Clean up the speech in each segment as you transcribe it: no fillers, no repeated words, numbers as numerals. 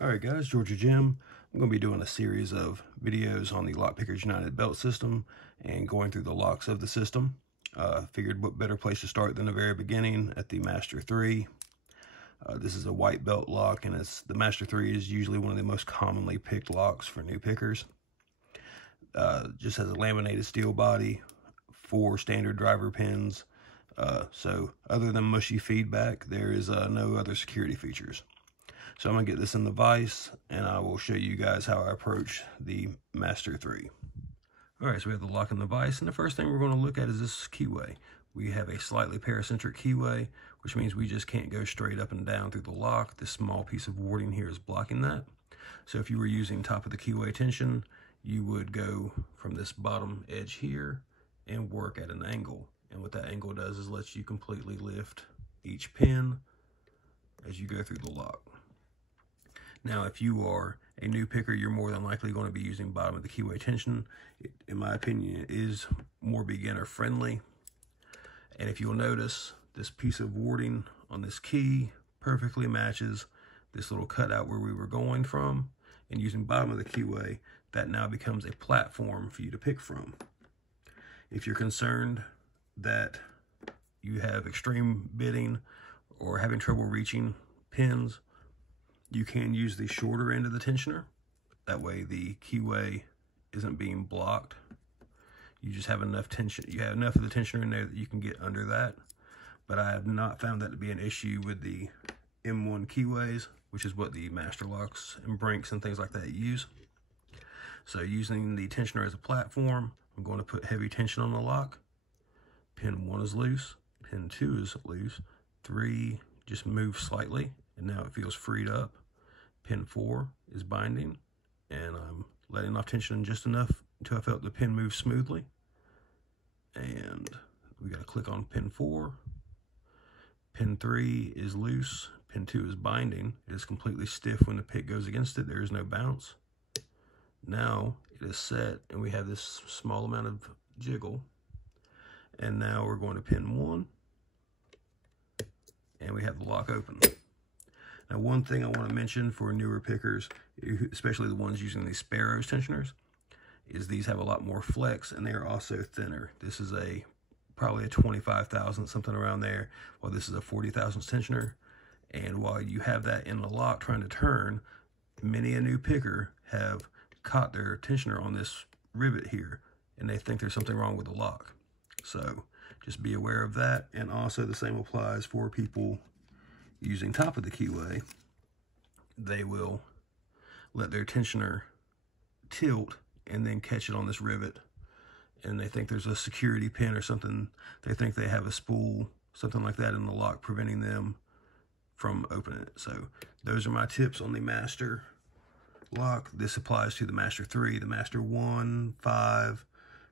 Alright guys, Georgia Jim. I'm going to be doing a series of videos on the Lockpickers United belt system and going through the locks of the system. Figured what better place to start than the very beginning at the Master 3. This is a white belt lock, and the Master 3 is usually one of the most commonly picked locks for new pickers. Just has a laminated steel body, 4 standard driver pins. So other than mushy feedback, there is no other security features. So I'm going to get this in the vise, and I will show you guys how I approach the Master 3. Alright, so we have the lock in the vise, and the first thing we're going to look at is this keyway. We have a slightly paracentric keyway, which means we just can't go straight up and down through the lock. This small piece of warding here is blocking that. So if you were using top of the keyway tension, you would go from this bottom edge here and work at an angle. And what that angle does is lets you completely lift each pin as you go through the lock. Now, if you are a new picker, you're more than likely going to be using bottom of the keyway tension. In my opinion, it is more beginner friendly. And if you'll notice, this piece of warding on this key perfectly matches this little cutout where we were going from. And using bottom of the keyway, that now becomes a platform for you to pick from. If you're concerned that you have extreme bitting or having trouble reaching pins, you can use the shorter end of the tensioner. That way the keyway isn't being blocked. You just have enough tension. You have enough of the tensioner in there that you can get under that. But I have not found that to be an issue with the M1 keyways, which is what the Master Locks and Brinks and things like that use. So using the tensioner as a platform, I'm going to put heavy tension on the lock. Pin 1 is loose. Pin 2 is loose. 3 just moves slightly, and now it feels freed up. Pin 4 is binding, and I'm letting off tension just enough until I felt the pin move smoothly. And we got to click on pin 4. Pin 3 is loose. Pin 2 is binding. It is completely stiff when the pick goes against it. There is no bounce. Now it is set, and we have this small amount of jiggle. And now we're going to pin 1, and we have the lock open. Now, one thing I want to mention for newer pickers, especially the ones using these Sparrows tensioners, is these have a lot more flex, and they are also thinner. This is probably a 25 thousandths, something around there, while this is a 40 thousandths tensioner. And while you have that in the lock trying to turn, many a new picker have caught their tensioner on this rivet here, and they think there's something wrong with the lock. So just be aware of that. And also the same applies for people using top of the keyway. They will let their tensioner tilt and then catch it on this rivet, and they think there's a security pin or something. They think they have a spool, something like that in the lock, preventing them from opening it. So those are my tips on the Master lock. This applies to the Master 3, the Master 1, 5.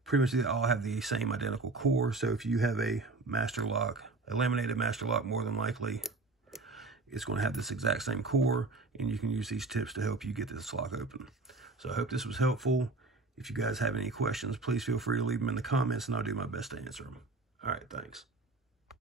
Pretty much they all have the same identical core. So if you have a Master lock, a laminated Master lock, more than likely it's going to have this exact same core, and you can use these tips to help you get this lock open. So I hope this was helpful. If you guys have any questions, please feel free to leave them in the comments, and I'll do my best to answer them. All right, thanks.